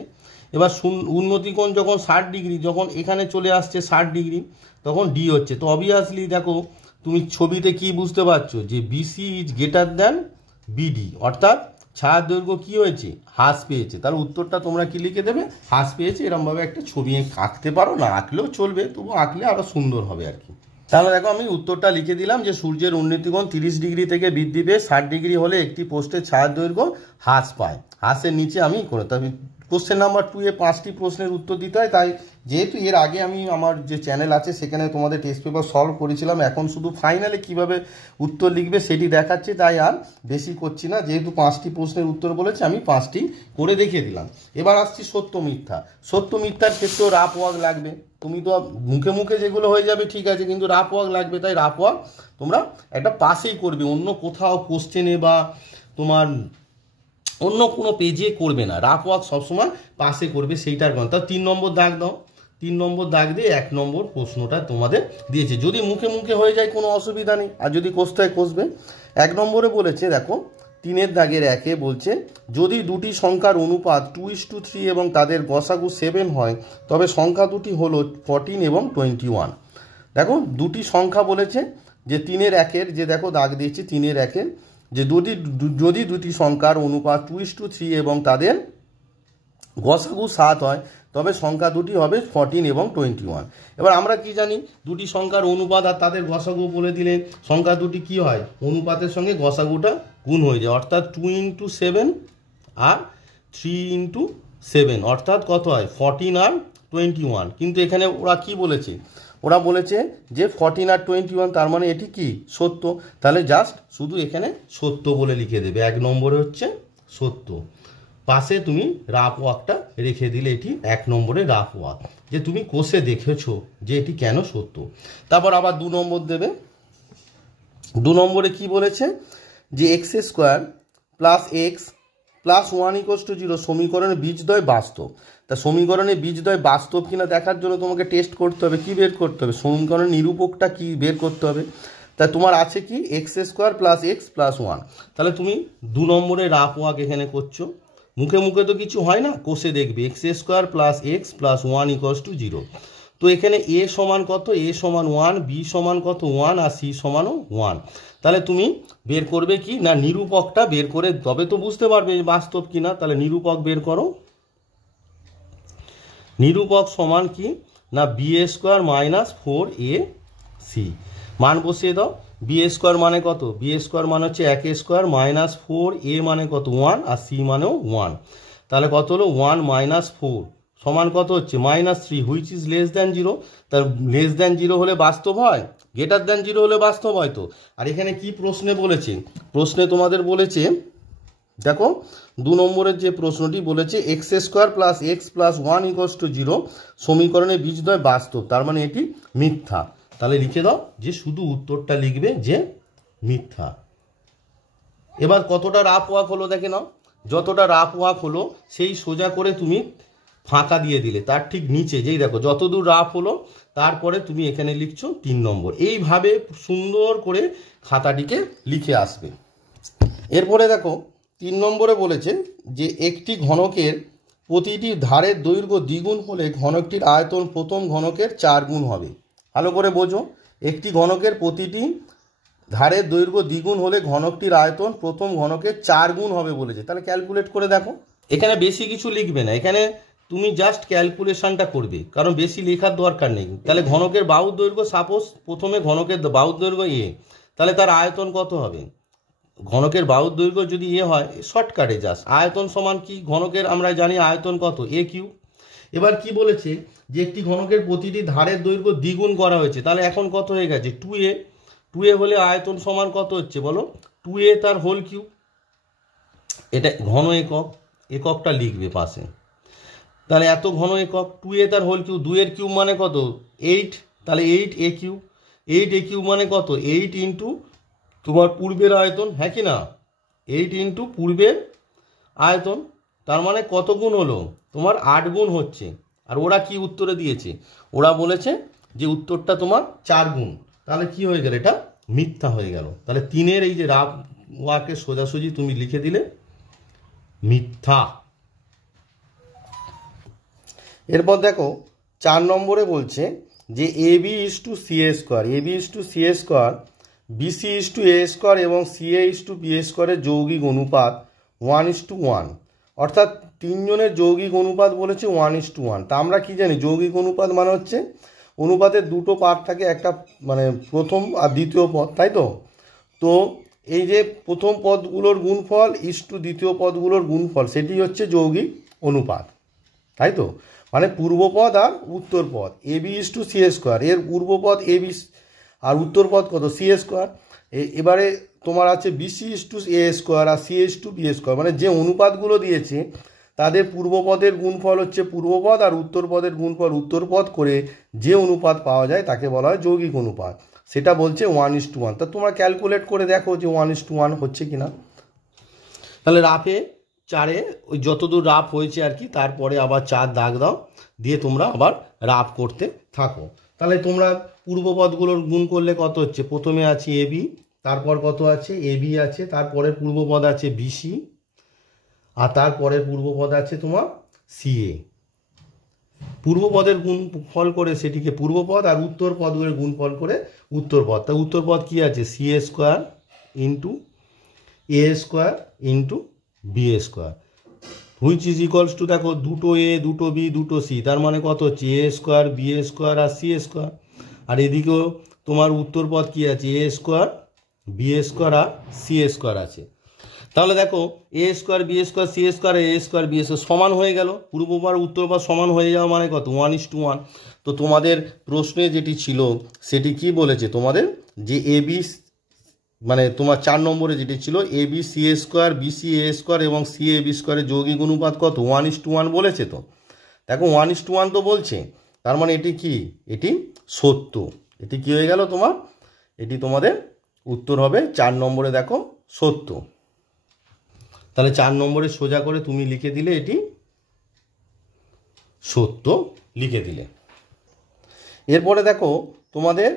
এবার উন্নতি কোণ যখন 60 ডিগ্রি যখন এখানে চলে আসছে 60 ডিগ্রি তখন ডি হচ্ছে, তো অবভিয়াসলি দেখো তুমি ছবিতে কি বুঝতে পারছো যে BC is greater than BD, অর্থাৎ ছায়ার দৈর্ঘ্য কী হয়েছে হ্রাস পেয়েছে, তাহলে উত্তরটা তোমরা কি লিখে দেবে হ্রাস পেয়েছে, এরকমভাবে একটা ছবি আঁকতে পারো, না আঁকলেও চলবে, তবু আঁকলে আরও সুন্দর হবে আর কি। তাহলে দেখো আমি উত্তরটা লিখে দিলাম যে সূর্যের উন্নতি কোণ 30 ডিগ্রি থেকে বৃদ্ধি পেয়ে 60 ডিগ্রি হলে একটি পোস্টের ছায়ার দৈর্ঘ্য হ্রাস পায়, হ্রাসের নিচে আমি করে তবে কোশ্চেন নাম্বার 2-এ 5টি প্রশ্নের উত্তর দিতে হয়, তাই যেহেতু এর আগে আমি আমার যে চ্যানেল আছে সেখানে তোমাদের টেস্ট পেপার সলভ করেছিলাম, এখন শুধু ফাইনালে কিভাবে উত্তর লিখবে সেটি দেখাচ্ছি, তাই আর বেশি করছি না, যেহেতু 5টি প্রশ্নের উত্তর বলেছে আমি 5টি করে দেখিয়ে দিলাম। এবার আসছি সত্য মিথ্যা। সত্য মিথ্যার ক্ষেত্রেও রাফ ওয়ার্ক লাগবে, তুমি তো মুখে মুখে যেগুলো হয়ে যাবে ঠিক আছে, কিন্তু রাফ ওয়ার্ক লাগবে, তাই রাফ ওয়ার্ক তোমরা একটা পাশেই করবে, অন্য কোথাও কোশ্চেনে বা তোমার অন্য কোনো পেজে করবে না, রাফ ওয়ার্ক সবসময় পাশে করবে, সেইটার কারণ। তা 3 নম্বর দাগ দাও, 3 নম্বর দাগ দিয়ে 1 নম্বর প্রশ্নটা তোমাদের দিয়েছে, যদি মুখে মুখে হয়ে যায় কোনো অসুবিধা নেই, আর যদি কষতে হয় কষবে। 1 নম্বরে বলেছে দেখো 3-এর দাগের 1-এ বলছে যদি দুটি সংখ্যার অনুপাত 2:3 এবং তাদের গসাগু 7 হয় তবে সংখ্যা দুটি হলো 14 এবং 21। দেখো দুটি সংখ্যা বলেছে যে 3-এর 1-এর যে দেখো দাগ দিয়েছি 3-এর 1-এর যে যদি দুটি সংখ্যার অনুপাত 2:3 এবং তাদের গসাগু 7 হয় তবে সংখ্যা দুটি হবে 14 এবং 21। এবার আমরা কি জানি, দুটি সংখ্যার অনুপাত আর তাদের গসাগু বলে দিলে সংখ্যা দুটি কি হয়, অনুপাতের সঙ্গে গসাগুটা গুণ হয়ে যায়, অর্থাৎ 2 × 7 আর 3 × 7 অর্থাৎ কত হয় 14 আর 21। কিন্তু এখানে ওরা কি বলেছে, ওরা বলেছে যে 14 আর 21, তার মানে এটি কি সত্য। তাহলে জাস্ট শুধু এখানে সত্য বলে লিখে দেবে, 1 নম্বরে হচ্ছে সত্য। পাশে তুমি রাফ ওয়ার্কটা রেখে দিলে এটি 1 নম্বরে রাফ ওয়ার্ক, যে তুমি কোষে দেখেছো যে এটি কেন সত্য। তারপর আবার 2 নম্বর দেবে। 2 নম্বরে কি বলেছে, যে x² + x + 1 = 0 সমীকরণের বীজদ্বয় বাস্তব। তা সমীকরণের বীজদ্বয় বাস্তব কিনা দেখার জন্য তোমাকে টেস্ট করতে হবে, কি বের করতে হবে, সমীকরণের নিরূপকটা কি বের করতে হবে। তা তোমার আছে কি x² + x + 1। তাহলে তুমি 2 নম্বরে রাফ ওয়ার্ক এখানে করছো, মুখে মুখে তো কিছু হয় না, কোষে দেখবে x² + x + 1 = 0। তো এখানে a সমান কত, a সমান 1, b সমান কত 1 আর c সমানও 1। তাহলে তুমি বের করবে কি না, নিরূপকটা বের করে, তবে তো বুঝতে পারবে বাস্তব কিনা। তাহলে নিরূপক বের করো। নিরূপক সমান কি না b² - 4ac, মান বসিয়ে দাও। b² মানে কত, b² মানে হচ্ছে 1² - 4a মানে কত 1 আর c মানেও 1। তাহলে কত হলো 1 - 4 সমান কত হচ্ছে -3, হুইচ ইজ <0। তার <0 হলে বাস্তব হয়, <0 হলে বাস্তব হয় তো। আর এখানে কি প্রশ্নে বলেছে, প্রশ্নে তোমাদের বলেছে দেখো 2 নম্বরের যে প্রশ্নটি বলেছে x² + x + 1 = 0 সমীকরণের বীজদ্বয় বাস্তব, তার মানে এটি মিথ্যা। তাহলে লিখে দাও যে শুধু উত্তরটা লিখবে যে মিথ্যা। এবার কতটা রাফ ওয়ার্ক হলো দেখে নাও, যতটা রাফ ওয়ার্ক হলো সেই সোজা করে তুমি ফাঁকা দিয়ে দিলে, তার ঠিক নিচে যেই দেখো যতদূর রাফ হলো তারপরে তুমি এখানে লিখছো 3 নম্বর। এইভাবে সুন্দর করে খাতাটিকে লিখে আসবে। এরপরে দেখো 3 নম্বরে বলেছে যে একটি ঘনকের প্রতিটি ধারের দৈর্ঘ্য দ্বিগুণ হলে ঘনকটির আয়তন প্রথম ঘনকের 4 গুণ হবে। ভালো করে বোঝো, একটি ঘনকের প্রতিটি ধারের দৈর্ঘ্য দ্বিগুণ হলে ঘনকটির আয়তন প্রথম ঘনকের 4 গুণ হবে বলেছে। তাহলে ক্যালকুলেট করে দেখো, এখানে বেশি কিছু লিখবে না, এখানে তুমি জাস্ট ক্যালকুলেশনটা করবে, কারণ বেশি লেখার দরকার নেই। তাহলে ঘনকের বাহুর দৈর্ঘ্য, সাপোজ প্রথমে ঘনকের বাহুর দৈর্ঘ্য a, তাহলে তার আয়তন কত হবে, ঘনকের বাহুর দৈর্ঘ্য যদি এ হয়, শর্টকাটে জাস্ট আয়তন সমান কি, ঘনকের আমরা জানি আয়তন কত a³। এবার কি বলেছে যে একটি ঘনকের প্রতিটি ধারের দৈর্ঘ্য দ্বিগুণ করা হয়েছে, তাহলে এখন কত হয়ে গেছে 2a। 2a হলে আয়তন সমান কত হচ্ছে বলো, 2a তার হোল কিউব। এটা ঘন একক, এককটা লিখবে পাশে। তাহলে এত ঘন একক 2a তার হোল কিউব, 2 এর কিউব মানে কত 8, তাহলে 8a³ 8a³ মানে কত 8 ইন্টু তোমার পূর্বের আয়তন, হ্যাঁ কি না, 8 ইন্টু পূর্বের আয়তন, তার মানে কত গুণ হলো তোমার 8 গুণ হচ্ছে। আর ওরা কি উত্তরে দিয়েছে, ওরা বলেছে যে উত্তরটা তোমার 4 গুণ। তাহলে কি হয়ে গেল, এটা মিথ্যা হয়ে গেল। তাহলে 3-এর এই যে রাফ ওয়ার্কের সোজাসুজি তুমি লিখে দিলে মিথ্যা। এরপর দেখো 4 নম্বরে বলছে যে ab = ca², ab = ca², bc = a² এবং ca = b² এর যৌগিক অনুপাত 1:1, অর্থাৎ 3 জনের যৌগিক অনুপাত বলেছে 1:1। তা আমরা কি জানি, যৌগিক অনুপাত মানে হচ্ছে অনুপাতের দুটো পার্ট থাকে, একটা মানে প্রথম আর দ্বিতীয় পদ, তাই তো। তো এই যে প্রথম পদগুলোর গুণফল ইস্টু দ্বিতীয় পদগুলোর গুণফল, সেটি হচ্ছে যৌগিক অনুপাত, তাই তো। মানে পূর্বপদ আর উত্তর পদ, ab = ca², এর পূর্বপদ ab আর উত্তর পদ কত ca²। এবারে তোমার আছে bc = a² আর ca = b², মানে যে অনুপাতগুলো দিয়েছে তাদের পূর্বপদের গুণফল হচ্ছে পূর্বপদ আর উত্তর পদের গুণফল উত্তরপদ করে যে অনুপাত পাওয়া যায় তাকে বলা হয় যৌগিক অনুপাত, সেটা বলছে 1:1। তা তোমরা ক্যালকুলেট করে দেখো যে 1:1 হচ্ছে কিনা। তাহলে রাফে 4-এ ওই যতদূর রাফ হয়েছে আর কি, তারপরে আবার 4 দাগ দাও, দিয়ে তোমরা আবার রাফ করতে থাকো। তাহলে তোমরা পূর্বপদগুলোর গুণ করলে কত হচ্ছে, প্রথমে আছে ab, তারপর কত আছে ab আছে, তারপরের পূর্বপদ আছে bc, আর তারপরের পূর্বপদ আছে তোমার ca। পূর্বপদের গুণফল করে সেটিকে পূর্বপদ আর উত্তর পদগুলোর গুণফল করে উত্তরপদ। তা উত্তরপদ কি আছে ca² into A square into B square, which is equals to দেখো দুটো এ দুটো বি দুটো সি, তার মানে কত হচ্ছে এ স্কোয়ার বি স্কোয়ার আর সি স্কোয়ার। আর এদিকেও তোমার উত্তর পদ কী আছে, এ স্কোয়ার বি স্কোয়ার আর সি স্কোয়ার আছে। তাহলে দেখো a square b square c square a square b square সমান হয়ে গেল, পূর্ববার উত্তরবার সমান হয়ে যাওয়া মানে কত 1:1। তো তোমাদের প্রশ্নে যেটি ছিল সেটি কি বলেছে তোমাদের, যে এ বি মানে তোমার 4 নম্বরে যেটি ছিল a b c square b c a square এবং সি এ বি স্কোয়ারের যৌগিক অনুপাত কত 1:1 বলেছে। তো দেখো 1:1 তো বলছে, তার মানে এটি কি, এটি সত্য। এটি কি হয়ে গেল তোমার, এটি তোমাদের উত্তর হবে 4 নম্বরে দেখো সত্য। তাহলে 4 নম্বরে সোজা করে তুমি লিখে দিলে এটি সত্য লিখে দিলে। এরপরে দেখো তোমাদের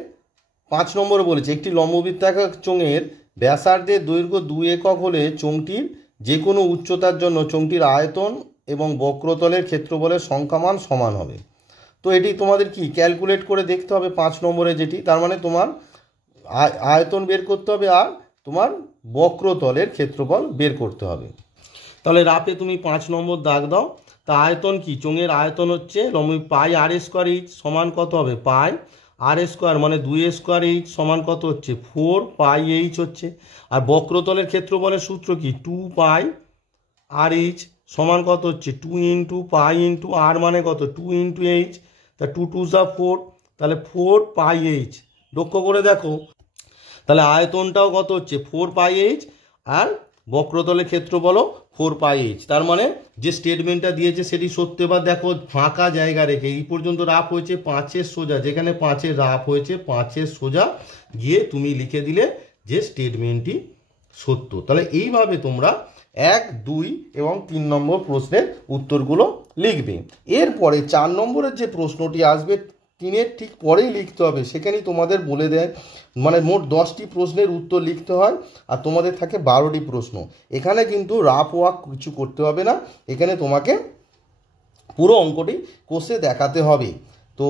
5 নম্বরে বলেছে একটি লম্ববৃত্তাকার চোঙের ব্যাসার্ধের দৈর্ঘ্য 2 একক হলে চোঙটির যে কোনো উচ্চতার জন্য চোঙটির আয়তন এবং বক্রতলের ক্ষেত্রফলের সংখ্যামান সমান হবে। তো এটি তোমাদের কি ক্যালকুলেট করে দেখতে হবে 5 নম্বরে যেটি, তার মানে তোমার আয়তন বের করতে হবে আর তোমার বক্রতলের ক্ষেত্রফল বের করতে হবে। তাহলে রাপে তুমি 5 নম্বর দাগ দাও। তা আয়তন কি, চোঙের আয়তন হচ্ছে পাই আর স্কোয়ার এইচ সমান কত হবে, পাই আর স্কোয়ার মানে 2 স্কোয়ার এইচ সমান কত হচ্ছে 4 পাই এইচ হচ্ছে। আর বক্রতলের ক্ষেত্রফলের সূত্র কি 2 পাই আর এইচ সমান কত হচ্ছে 2 ইন্টু পাই ইন্টু আর মানে কত 2 ইন্টু এইচ, তা 2 2 যা 4, তাহলে 4 পাই এইচ। লক্ষ্য করে দেখো তাহলে আয়তনটাও কত হচ্ছে 4 পাই এইচ আর বক্রতলের ক্ষেত্রফলও 4 পাই এইচ। তার মানে যে স্টেটমেন্টটা দিয়েছে সেটি সত্য। এবার দেখো ফাঁকা জায়গা রেখে এই পর্যন্ত রাফ হয়েছে 5-এর সোজা, যেখানে 5-এর রাফ হয়েছে 5-এর সোজা গিয়ে তুমি লিখে দিলে যে স্টেটমেন্টটি সত্য। তাহলে এইভাবে তোমরা 1, 2 এবং 3 নম্বর প্রশ্নের উত্তরগুলো লিখবে। এরপরে 4 নম্বরের যে প্রশ্নটি আসবে 3-এর ঠিক পরেই লিখতে হবে, সেখানেই তোমাদের বলে দেয় মানে মোট 10টি প্রশ্নের উত্তর লিখতে হয় আর তোমাদের থাকে 12টি প্রশ্ন। এখানে কিন্তু রাফ ওয়ার্ক কিছু করতে হবে না, এখানে তোমাকে পুরো অঙ্কটি কোষে দেখাতে হবে। তো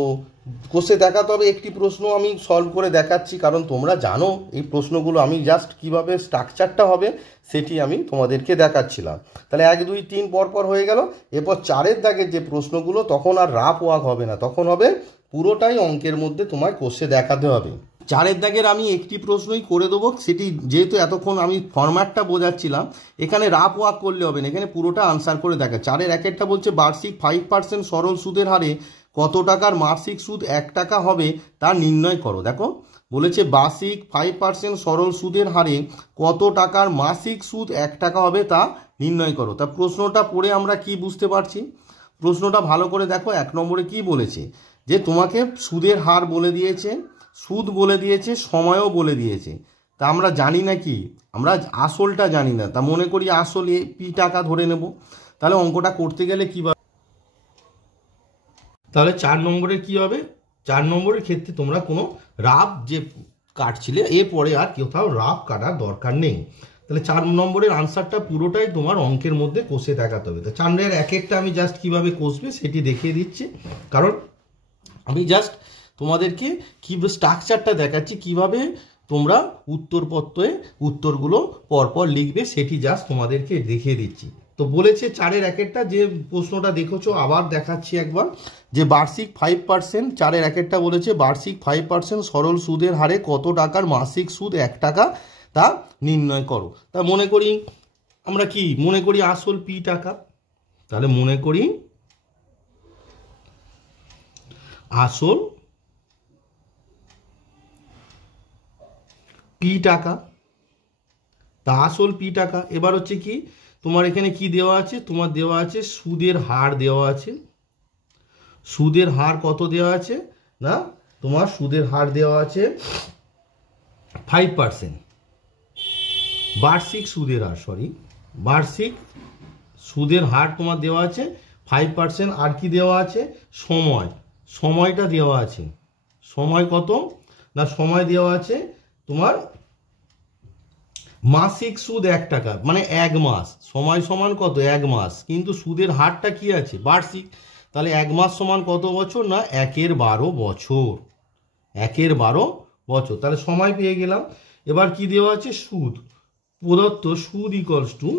কোষে দেখাতে হবে, একটি প্রশ্ন আমি সলভ করে দেখাচ্ছি কারণ তোমরা জানো এই প্রশ্নগুলো, আমি জাস্ট কিভাবে স্ট্রাকচারটা হবে সেটি আমি তোমাদেরকে দেখাচ্ছিলাম। তাহলে 1, 2, 3 পরপর হয়ে গেল। এরপর 4-এর দাগের যে প্রশ্নগুলো তখন আর রাফ ওয়ার্ক হবে না, তখন হবে পুরোটাই অঙ্কের মধ্যে তোমায় কোষে দেখাতে হবে। 4-এর দাগের আমি একটি প্রশ্নই করে দেবো, সেটি যেহেতু এতক্ষণ আমি ফরম্যাটটা বোঝাচ্ছিলাম, এখানে রাফ ওয়ার্ক করলে হবে না, এখানে পুরোটা আনসার করে দেখা। 4-এর 1-এরটা বলছে বার্ষিক 5% সরল সুদের হারে কত টাকার মাসিক সুদ 1 টাকা হবে তা নির্ণয় করো। দেখো বলেছে বার্ষিক 5% সরল সুদের হারে কত টাকার মাসিক সুদ 1 টাকা হবে তা নির্ণয় করো। তা প্রশ্নটা পড়ে আমরা কি বুঝতে পারছি, প্রশ্নটা ভালো করে দেখো। 1 নম্বরে কি বলেছে, যে তোমাকে সুদের হার বলে দিয়েছে, সুদ বলে দিয়েছে, সময়ও বলে দিয়েছে। তা আমরা জানি না কি, আমরা আসলটা জানি না, তা মনে করি আসল পি টাকা ধরে নেব। তাহলে অঙ্কটা করতে গেলে কীভাবে, তাহলে 4 নম্বরে কি হবে, 4 নম্বরের ক্ষেত্রে তোমরা কোনো রাফ যে কাটছিলে এরপরে আর কোথাও রাফ কাটার দরকার নেই। তাহলে 4 নম্বরের আনসারটা পুরোটাই তোমার অঙ্কের মধ্যে কষে দেখাতে হবে। তো 4-এর 1-একটা আমি জাস্ট কীভাবে কষবে সেটি দেখিয়ে দিচ্ছি, কারণ আমি জাস্ট তোমাদেরকে কী স্ট্রাকচারটা দেখাচ্ছি, কিভাবে তোমরা উত্তরপত্রে উত্তরগুলো পরপর লিখবে সেটি জাস্ট তোমাদেরকে দেখিয়ে দিচ্ছি। তো বলেছে 4-এর 1-একটা যে প্রশ্নটা দেখেছো আবার দেখাচ্ছি একবার, যে বার্ষিক 5%, 4-এর 1-একটা বলেছে বার্ষিক 5% সরল সুদের হারে কত টাকার মাসিক সুদ 1 টাকা তা নির্ণয় করো। তা মনে করি আমরা কি মনে করি আসল পি টাকা, তাহলে মনে করি আসল পি টাকা, তা আসল পি টাকা। এবার হচ্ছে কি তোমার এখানে কি দেওয়া আছে, তোমার দেওয়া আছে সুদের হার দেওয়া আছে। সুদের হার কত দেওয়া আছে না, তোমার সুদের হার দেওয়া আছে 5%, বার্ষিক সুদের হার, বার্ষিক সুদের হার তোমার দেওয়া আছে 5%। আর কি দেওয়া আছে, সময়টা দেওয়া আছে, সময় কত না, সময় দেওয়া আছে তোমার মাসিক সুদ 1 টাকা মানে 1 মাস, সময় সমান কত 1 মাস, কিন্তু সুদের হারটা কি আছে বার্ষিক। তাহলে 1 মাস সমান কত বছর না 1/12 বছর, 1/12 বছর। তাহলে সময় পেয়ে গেলাম। এবার কি দেওয়া আছে সুদ, প্রদত্ত সুদ ইকুয়ালস টু,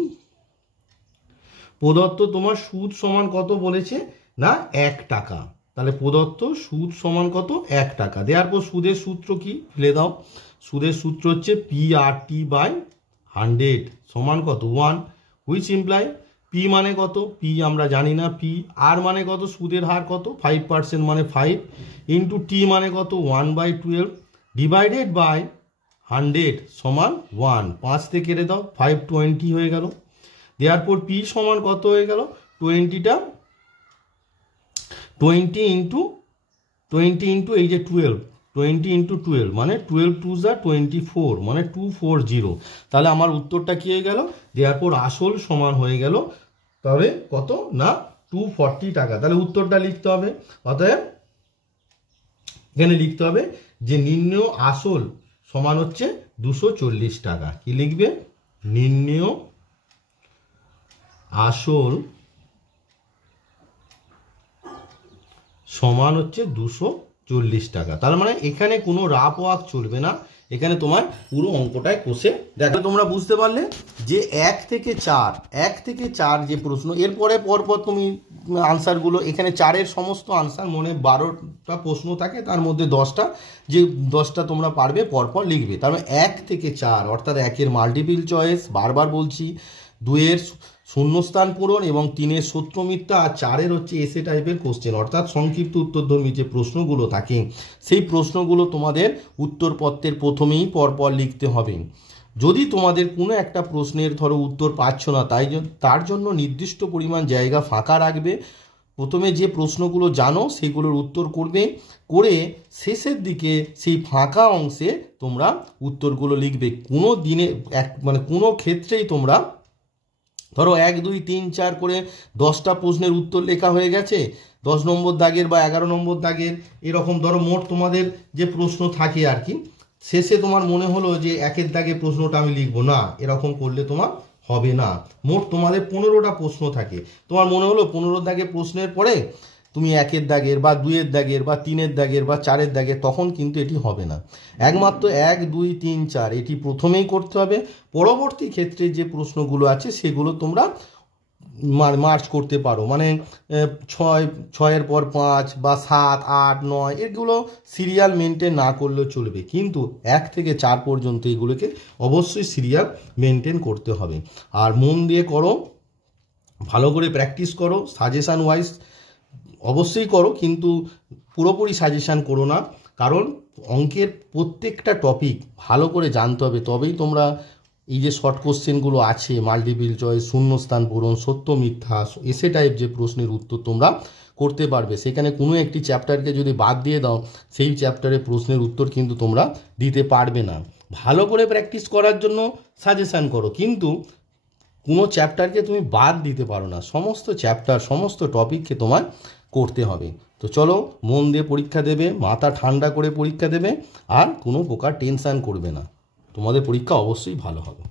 প্রদত্ত তোমার সুদ সমান কত বলেছে না 1 টাকা। তাহলে প্রদত্ত সুদ সমান কত 1 টাকা। দেওয়ার পর সুদের সূত্র কি ফেলে দাও। সুদের সূত্র হচ্ছে PRT/100 সমান কত 1, হুইচ ইমপ্লাই পি মানে কত, পি আমরা জানি না, পি আর মানে কত, সুদের হার কত 5% মানে 5, ইন্টু টি মানে কত 1/12 ডিভাইডেড বাই 100 সমান 1। 5 থেকে কেটে দাও, 520 হয়ে গেল। দেওয়ার পর পি সমান কত হয়ে গেল 20টা 20 ইন্টু এই যে 12, 20 ইন্টু 12 মানে 12 2 যা 24 মানে 240। তাহলে আমার উত্তরটা কি হয়ে গেল, দেওয়ার পর আসল সমান হয়ে গেল তবে কত না 240 টাকা। তাহলে উত্তরটা লিখতে হবে, অতএব এখানে লিখতে হবে যে নির্ণেয় আসল সমান হচ্ছে 240 টাকা। কি লিখবে, নির্ণেয় আসল সমান হচ্ছে 240 টাকা। তার মানে এখানে কোনো রাফ ওয়ার্ক চলবে না, এখানে তোমার পুরো অঙ্কটায় কষে দেখো। তোমরা বুঝতে পারলে যে 1 থেকে 4 যে প্রশ্ন, এরপরে পরপর তুমি আনসারগুলো, এখানে 4-এর সমস্ত আনসার মনে 12টা প্রশ্ন থাকে, তার মধ্যে 10টা, যে 10টা তোমরা পারবে পরপর লিখবে। তার মানে 1 থেকে 4 অর্থাৎ 1-এর মাল্টিপল চয়েস, বারবার বলছি, 2-এর শূন্যস্থান পূরণ এবং 3-এর সত্য মিথ্যা, আর 4-এর হচ্ছে এসে টাইপের কোশ্চেন অর্থাৎ সংক্ষিপ্ত উত্তরধর্মী যে প্রশ্নগুলো থাকে সেই প্রশ্নগুলো তোমাদের উত্তরপত্রের প্রথমেই পরপর লিখতে হবে। যদি তোমাদের কোনো একটা প্রশ্নের ধরো উত্তর পাচ্ছ না, তার জন্য নির্দিষ্ট পরিমাণ জায়গা ফাঁকা রাখবে। প্রথমে যে প্রশ্নগুলো জানো সেগুলোর উত্তর করবে, করে শেষের দিকে সেই ফাঁকা অংশে তোমরা উত্তরগুলো লিখবে। কোনো দিনে মানে কোনো ক্ষেত্রেই তোমরা ধরো 1 2 3 4 করে 10টা প্রশ্নের উত্তর লেখা হয়ে গেছে, 10 নম্বর দাগের বা 11 নম্বর দাগের, এরকম ধরো মোট তোমাদের যে প্রশ্ন থাকে আর কি, শেষে তোমার মনে হলো যে 1-এর দাগে প্রশ্নটা আমি লিখবো না, এরকম করলে তোমার হবে না। মোট তোমাদের 15টা প্রশ্ন থাকে, তোমার মনে হলো 15 দাগে প্রশ্নের পরে তুমি 1-এর দাগের বা 2-এর দাগের বা 3-এর দাগের বা 4-এর দাগের, তখন কিন্তু এটি হবে না। একমাত্র 1 2 3 4 এটি প্রথমেই করতে হবে। পরবর্তী ক্ষেত্রে যে প্রশ্নগুলো আছে সেগুলো তোমরা মার্চ করতে পারো, মানে 6-এর পর 5 বা 7 8 9 এগুলো সিরিয়াল মেনটেন না করলেও চলবে, কিন্তু 1 থেকে 4 পর্যন্ত এগুলোকে অবশ্যই সিরিয়াল মেনটেন করতে হবে। আর মন দিয়ে করো, ভালো করে প্র্যাকটিস করো, সাজেশান ওয়াইজ অবশ্যই করো, কিন্তু পুরোপুরি সাজেশান করো না, কারণ অঙ্কের প্রত্যেকটা টপিক ভালো করে জানতে হবে, তবেই তোমরা এই যে শর্ট কোশ্চেনগুলো আছে, মাল্টিপল চয়েস, শূন্যস্থান পূরণ, সত্য মিথ্যা, এসে টাইপ যে প্রশ্নের উত্তর তোমরা করতে পারবে। সেখানে কোনো একটি চ্যাপ্টারকে যদি বাদ দিয়ে দাও, সেই চ্যাপ্টারে প্রশ্নের উত্তর কিন্তু তোমরা দিতে পারবে না। ভালো করে প্র্যাকটিস করার জন্য সাজেশান করো, কিন্তু কোনো চ্যাপ্টারকে তুমি বাদ দিতে পারো না, সমস্ত চ্যাপ্টার সমস্ত টপিককে তোমার করতে হবে। তো চলো, মন দিয়ে পরীক্ষা দেবে, মাথা ঠান্ডা করে পরীক্ষা দেবে, আর কোনো প্রকার টেনশান করবে না, তোমাদের পরীক্ষা অবশ্যই ভালো হবে।